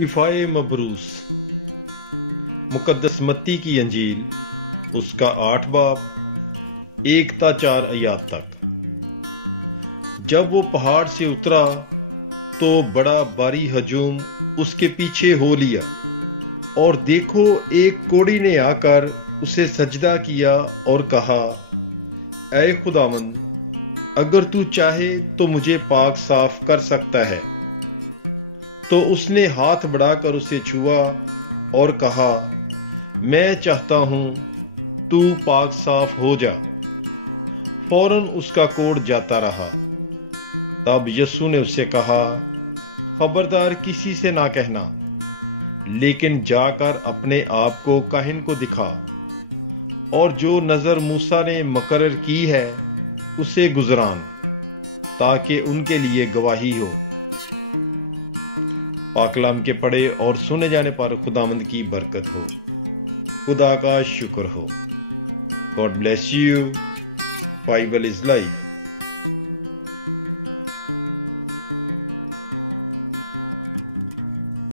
افائے مبروس، مقدس متی کی انجیل، اس کا 8 باب 1 تا 4 آیات تک۔ جب وہ پہاڑ سے اترا تو بڑا باری ہجوم اس کے پیچھے ہو لیا، اور دیکھو ایک کوڑی نے آ کر اسے سجدہ کیا اور کہا، اے خداوند، اگر تو چاہے تو مجھے پاک صاف کر سکتا ہے۔ تو اس نے ہاتھ بڑھا کر اسے چھوا اور کہا، میں چاہتا ہوں، تو پاک صاف ہو جا۔ فوراً اس کا کوڑ جاتا رہا۔ تب یسوع نے اسے کہا، خبردار کسی سے نہ کہنا، لیکن جا کر اپنے آپ کو کاہن کو دکھا، اور جو نذر موسیٰ نے مقرر کی ہے اسے گزران، تاکہ ان کے لیے گواہی ہو۔ پاک کلام کے پڑھے اور سنے جانے پر خداوند کی برکت ہو۔ خدا کا شکر ہو۔ God bless you. Bible is life.